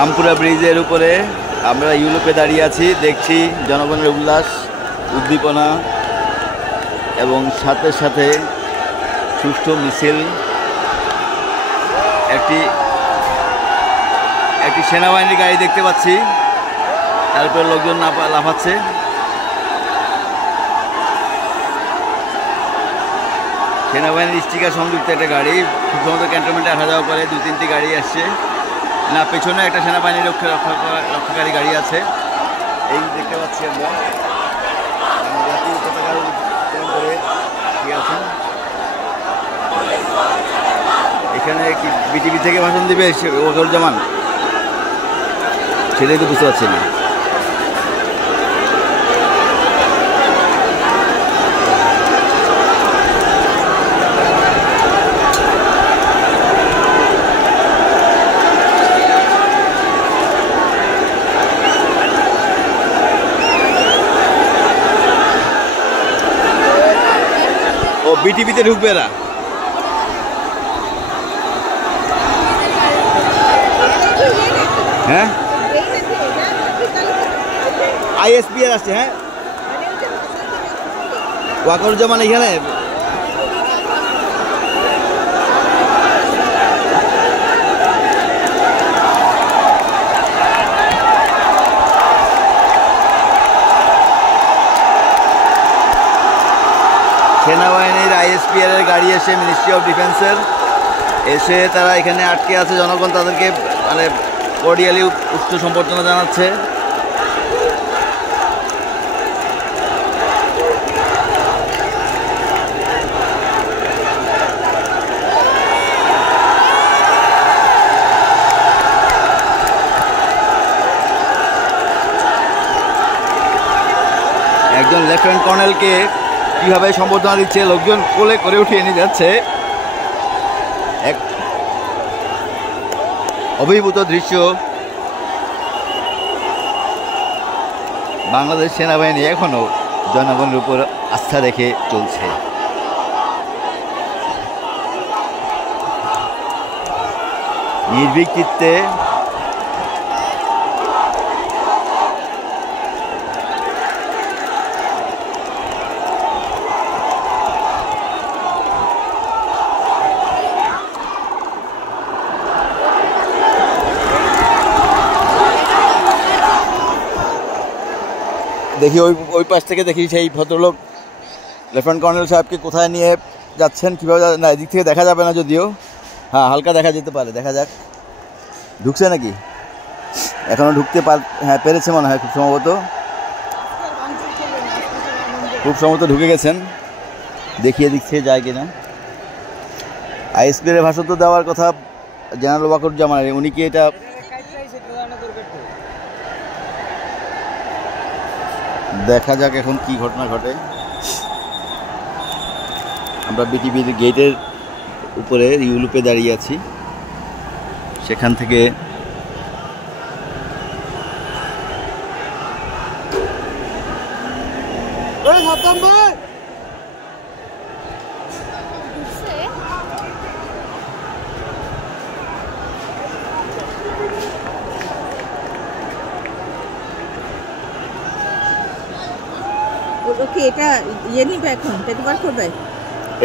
রামপুরা ব্রিজের উপরে আমরা ইউরোপে দাঁড়িয়ে আছি, দেখছি জনগণের উল্লাস উদ্দীপনা এবং সাথে সাথে সুষ্ঠু মিছিল। একটি সেনাবাহিনীর গাড়ি দেখতে পাচ্ছি, তারপরে লোকজন লাফাচ্ছে। সেনাবাহিনীর স্টিকার সংযুক্ত একটা গাড়ি শুধুমাত্র ক্যান্টনমেন্টে আসা যাওয়া করে 2-3টি গাড়ি আসছে না, পেছনে একটা সেনাবাহিনীর রক্ষাকারী গাড়ি আছে, এই দেখতে পাচ্ছি আমরা। জাতীয় পতাকা উত্তোলন করে ঠিক আছেন। এখানে কি বিটিভি থেকে ভাষণ দিবে ওয়াকারুজ্জামান, সেটাই তো বুঝতে পারছি না। ও বিটিভিতে ঢুকবে এরা। হ্যাঁ আইএসপিআর আসছে। হ্যাঁ ওয়াকারুজ্জামান এখানে সেনাবাহিনীর আইএসপিআর এর গাড়ি এসে মিনিস্ট্রি অফ ডিফেন্সের এসে তারা এখানে আটকে আছে। জনগণ তাদেরকে মানে কর্ডিয়ালি উচ্চ সম্বর্ধনা জানাচ্ছে। একজন লেফটেন্যান্ট কর্নেলকে কিভাবে সম্বর্ধনা দিচ্ছে, লোকজন কোলে করে উঠিয়ে নিয়ে যাচ্ছে। এক অভিভূত দৃশ্য। বাংলাদেশ সেনাবাহিনী এখনো জনগণের উপর আস্থা রেখে চলছে। নির্ভীক চিত্তে দেখি ওই পাশ থেকে দেখি সেই ভদ্রলোক লেফটেন্যান্ট কর্নেল সাহেবকে কোথায় নিয়ে যাচ্ছেন, কীভাবে না এদিক থেকে দেখা যাবে না যদিও। হ্যাঁ হালকা দেখা যেতে পারে, দেখা যাক। ঢুকছে নাকি এখনও ঢুকতে হ্যাঁ পেরেছে মনে হয়, খুব সম্ভবত ঢুকে গেছেন। দেখি এদিক থেকে যায় কিনা। আইএসপির ভাষণ তো দেওয়ার কথা জেনারেল ওয়াকারুজ্জামানের, উনি কি এটা দেখা যাক এখন কি ঘটনা ঘটে। আমরা বিটিভির গেটের উপরে ইউরোপে দাঁড়িয়ে আছি, সেখান থেকে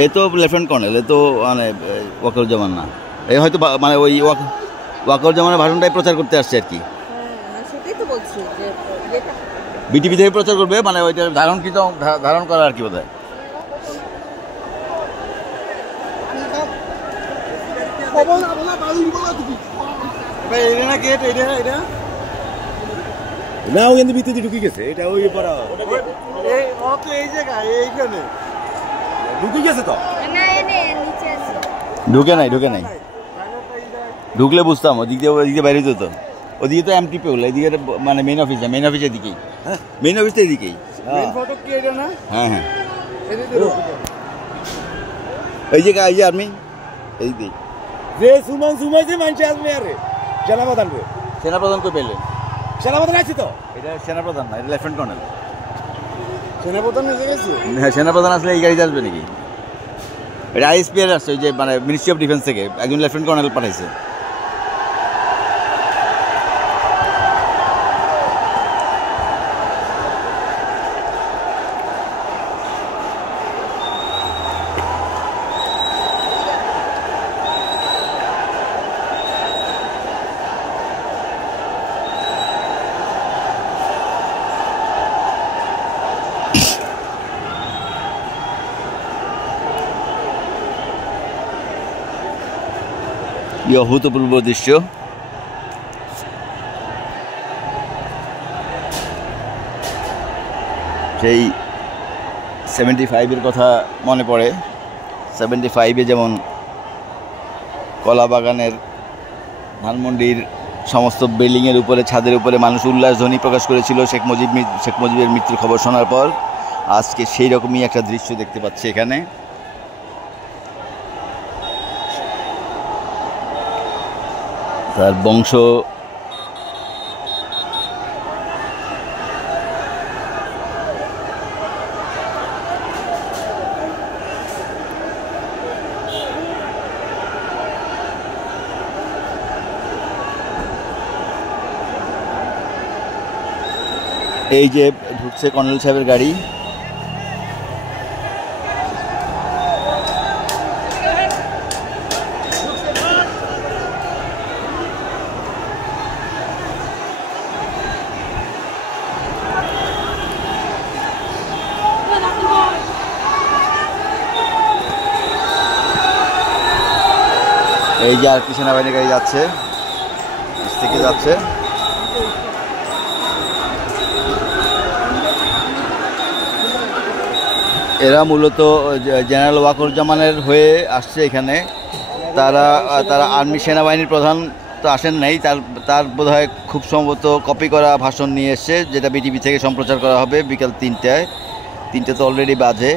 এই তো লেফটেন্যান্ট কর্নেল, এ তো মানে ওয়াকারুজ্জামান না, এই হয়তো মানে ওই ওয়াকারুজ্জামানের ভাষণটাই প্রচার করতে আসছে আর কি। বিটিভি থেকে প্রচার করবে, মানে ওইটা ধারণ করা আর কি বোধ হয়। না ওই ভিতরে ঢুকে গেছে, এটা ওই পড়া এই জায়গায় এইখানে ঢুকে গেছে তো। ঢুকে নাই ঢুকলে বুঝতাম, ওদিকে বাইরে যেত। ওদিকে তো এমটি পেল, এদিকে মানে মেইন অফিসের দিকেই। হ্যাঁ মেইন অফিসের এদিকেই। হ্যাঁ হ্যাঁ এই যে আর্মি এই দিক যে সুমাইছে মানুষ আসবে। আরে সেনাপ্রধান কই পেলেন? সেনাপ্রধান আছে তো, এটা সেনাপ্রধান না, এটা লেফটেন্যান্ট কর্নেল। সেনাপ্রধান এসে গেছে? হ্যাঁ সেনাপ্রধান আসলে এই গাড়িতে আসবে নাকি? এটা আইএসপিআর আসছে, ওই যে মানে মিনিস্ট্রি অফ ডিফেন্স থেকে একজন লেফটেন্যান্ট কর্নেল পাঠাইছে। কি অভূতপূর্ব দৃশ্য। সেই 75-এর কথা মনে পড়ে। 75-এ যেমন কলা বাগানের ধানমন্ডির সমস্ত বিল্ডিংয়ের উপরে, ছাদের উপরে মানুষ উল্লাসধ্বনি প্রকাশ করেছিল শেখ মুজিবের মৃত্যুর খবর শোনার পর। আজকে সেই রকমই একটা দৃশ্য দেখতে পাচ্ছি এখানে। তার বংশ এই যে ঢুকছে কর্নেল সাহেবের গাড়ি। এই যে আরেকটি সেনাবাহিনীর গাড়ি যাচ্ছে, থেকে যাচ্ছে। এরা মূলত জেনারেল ওয়াকরুজ্জামানের হয়ে আসছে এখানে। তারা আর্মি সেনাবাহিনীর প্রধান তো আসেন নাই, তার বোধহয় খুব সম্ভবত কপি করা ভাষণ নিয়ে এসছে, যেটা বিটিভি থেকে সম্প্রচার করা হবে বিকাল 3টায়। 3টে তো অলরেডি বাজে।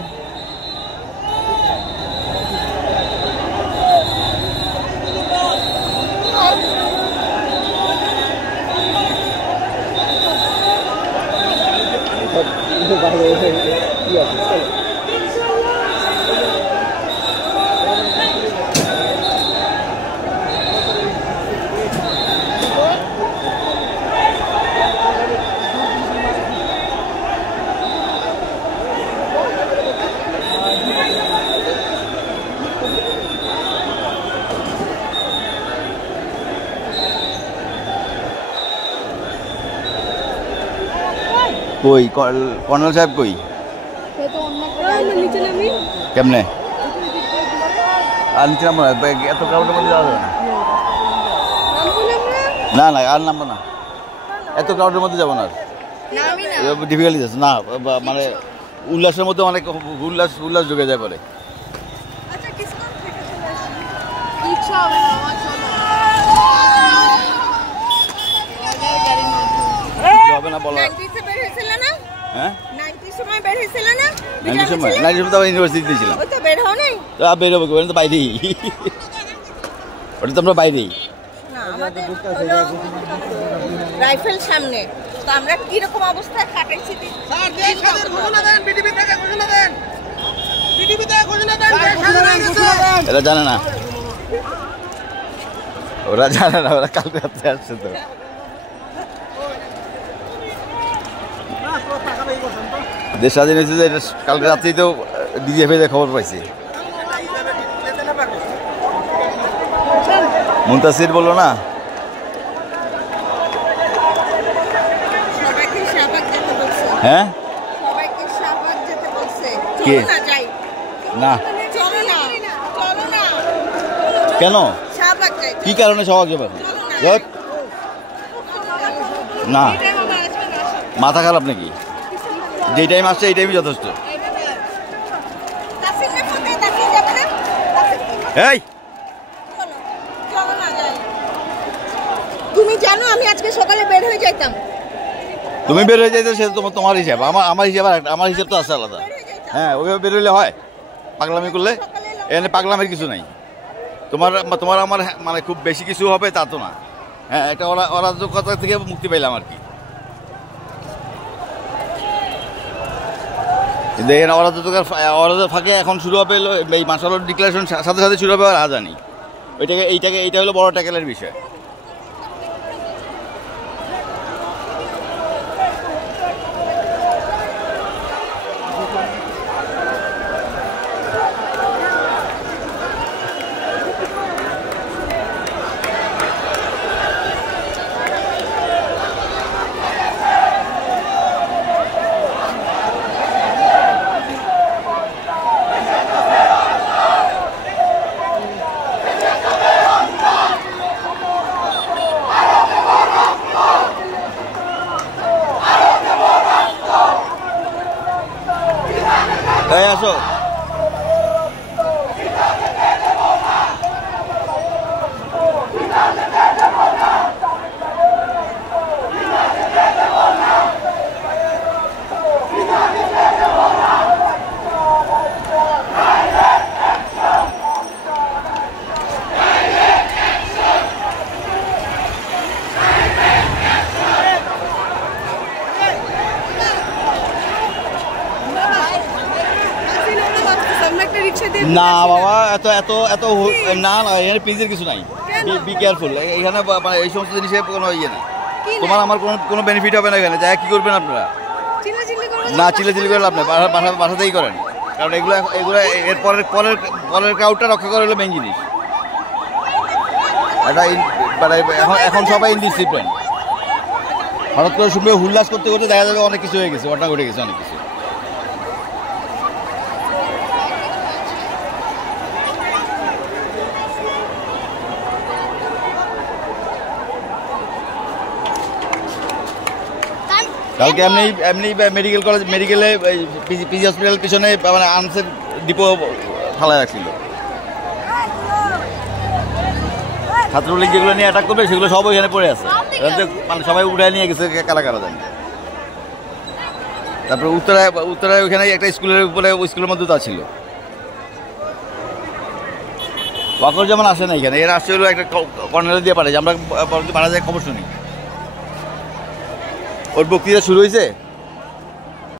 কই কর্নেল সাহেব কই? কেমনে আর নিচে নামবো না? এত ক্রাউডের মধ্যে যাওয়া যাবে না। না আর নামবো না, এত ক্রাউডের মধ্যে যাবো না। ডিফিকাল্টি আছে না, মানে উল্লাসের মধ্যে অনেক উল্লাস ঢুকে যায় পরে। হবে না বলা। হ্যাঁ, 90 সময় বের হইছিল না? 90 সময় তো ইউনিভার্সিটিতে ছিলাম। ওই তো বের হও নাই? বের হবে কোন, তো বাইরেই। ওটা তো আমরা বাইরেই। না, আমাদের রাইফেল সামনে। তো আমরা কি রকম অবস্থায় কাটাইছি? স্যার, দেশ স্বাধীন ঘোষণা দেন, বিটিভি থেকে ঘোষণা দেন। বিটিভি থেকে ঘোষণা দেন, দেশ স্বাধীন হয়ে গেছে। এরা জানে না, ওরা জানে না, ওরা কালকে রাতে আসছে তো। দেশ স্বাধীন হয়েছে যে কালকে রাত্রেই তো ডিজিএফআই খবর পাইছি। মুনতাসির বললো না হ্যাঁ কে না কেন কি কারণে সবাই যাবে না? মাথা খারাপ নাকি? যে টাইম আসছে এই টাইমই যথেষ্ট। এই তুমি জানো আমি আজকে সকালে বের হয়ে যাইতাম। তুমি বের হয়ে যাইতে সেটা তোমার হিসাব, আমার হিসাব আমার হিসাব তো আছে আলাদা। হ্যাঁ, ওইভাবে বের হইলে হয়? পাগলামি করলে এখানে পাগলামের কিছু নাই। তোমার আমার মানে খুব বেশি কিছু হবে তা তো না। হ্যাঁ, এটা অরাজকতা থেকে মুক্তি পাইলাম আর কি। কিন্তু এখানে অরাজক ফাঁকে এখন শুরু হবে এই মার্শাল ল ডিক্লারেশন সাথে সাথে শুরু হবে আর আজানি। এইটা হলো বড় ট্যাকেলের বিষয়। না বাবা, এত এত এত না না, এখানে প্লিজের কিছু নাই। বি কেয়ারফুল, এখানে এই সমস্ত জিনিসের কোনো ইয়ে না। তোমার আমার কোনো বেনিফিট হবে না এখানে। যা কি করবেন আপনারা? না, চিল্লাচিল্লি করে লাভ নেই, বাসাতেই করেন। কারণ এগুলো এর পরের ক্রাউডটা রক্ষা করা হলো মেইন জিনিস। এটা এখন সবাই ইনডিসিপ্লিন। হঠাৎ করে শুনবে হুল্লাস করতে করতে দেখা যাবে অনেক কিছু হয়ে গেছে, ঘটনা ঘটে গেছে অনেক কিছু। কালকে এমনি মেডিকেল কলেজ মেডিকেলে পিজি হসপিটাল পিছনে মানে আর্মসের ডিপো ফালায় রাখছিল। ছাত্রলীগ যেগুলো নিয়ে অ্যাটাক করবে সেগুলো সব ওইখানে পড়ে আছে, মানে সবাই উঠে নিয়ে গেছে কারা কারা জানি। তারপরে উত্তরায় ওইখানে একটা স্কুলের উপরে, ওই স্কুলের মধ্যে তা ছিল। ওয়াকর যেমন আসে না এখানে, এর আসছে হলো একটা কর্নারে দিয়ে পাঠায়, আমরা মারা যায় খবর শুনি। ওর বক্তৃতা শুরু হয়েছে।